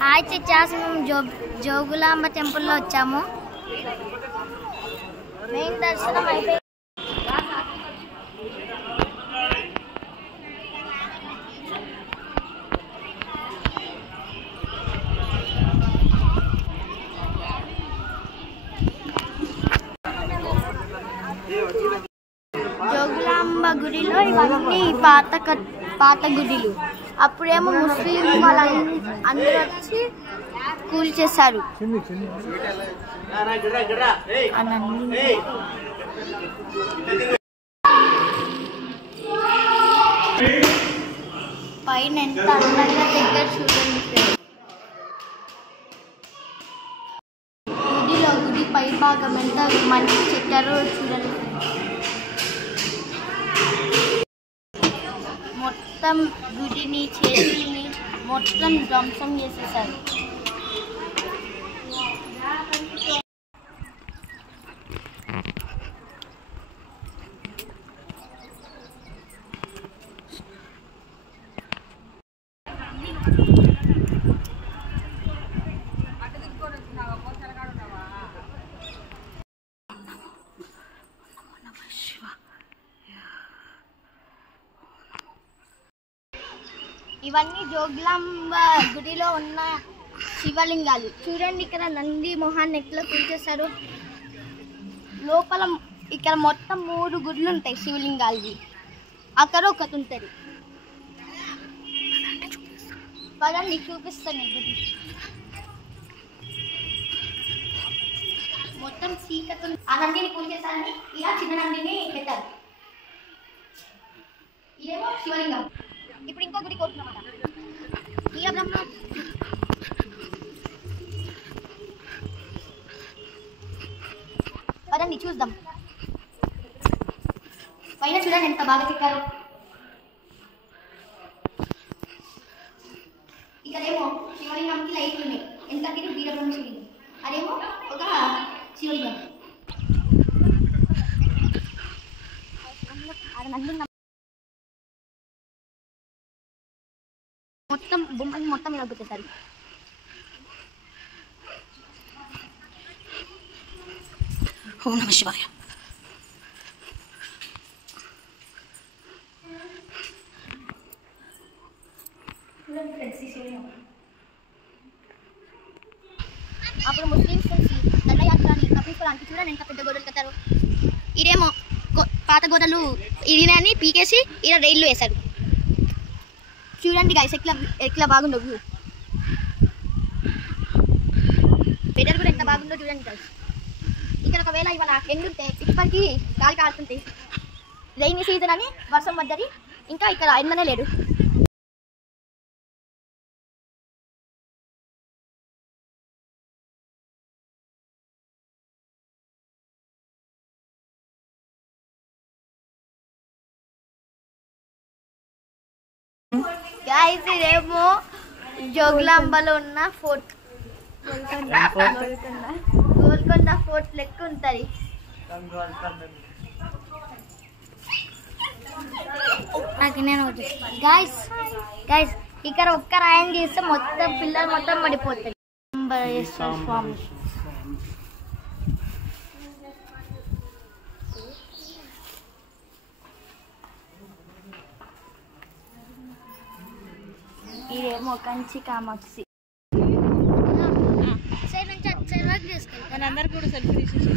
Hi చిచ్చాస్, మేము జోగులాంబ టెంపుల్లో వచ్చాము. మెయిన్ దర్శనం అయిపోయింది. జోగులాంబ గుడిలో ఇవన్నీ పాత గుడిలు. అప్పుడేమో ముస్లిం వాళ్ళందరూ వచ్చి కూల్చేశారు. పైన ఎంత అందంగా దగ్గర చూడండి. గుడి పై భాగం ఎంత మంచి చెట్టారో చూడండి. మొత్తం గుడిని చేతుల్ని మొత్తం ధ్వంసం చేసేసారు. ఇవన్నీ జోగులాంబ గుడిలో ఉన్న శివలింగాలు. చూడండి, ఇక్కడ నంది మొహాన్ని ఎట్లా కూల్చేశారు. లోపల ఇక్కడ మొత్తం 3 గుడులు ఉంటాయి శివలింగాలవి. అక్కడ ఒకటి ఉంటుంది. పదండి చూపిస్తాను. గుడి మొత్తం చీకటి. ఆ నందిని కూల్చేశారని ఇలా చిన్న నందిని పెట్టారు. ఇదేమో శివలింగం. ఇప్పుడు ఇంకో గుడికి వస్తున్నామట. పదండి చూద్దాం. పైన చూడండి ఎంత బాగా చెక్కారు. ఇక్కడేమో శివలింగంకి లైట్లు ఉన్నాయి. ఎందుకంటే వీరబ్రహ్మ శివలింగం, అదేమో ఒక శివలింగం. మొత్తం బొమ్మని మొత్తం ఇలా గుర్తిస్తారు. ఓం నమః శివాయ. అప్పుడు ముస్లిమ్స్ కలిసి దండయాత్రని తప్పించుకోవడానికి చూడండి ఎంత పెద్ద గోడలు కట్టారు. ఇదేమో పాత గోడలు ఇదినని పీకేసి ఇలా రైళ్ళు వేశారు. చూడండి గైస్ ఎట్లా బాగుందో వ్యూ. వెదర్ కూడా ఎంత బాగుందో చూడండి గైస్. ఇక్కడ ఒకవేళ ఇవాళ ఎండుంటే ఇప్పటికీ గాలి కాలుతుంటే రైనీ సీజన్ అని వర్షం పడ్డది. ఇంకా ఇక్కడ ఎండనే లేడు. గైస్ ఇదేమో జోగులాంబలో ఉన్న ఫోర్ట్. గోల్కొండ ఫోర్ట్ లెక్క ఉంటుంది. గైస్ ఇక్కడ ఒక్క రాయం చేస్తే మొత్తం పిల్లలు మొత్తం పడిపోతాయి. స్వామి ఇదేమో కంచి కామాక్షి. అందరు కూడా సెల్ఫీ తీసేసి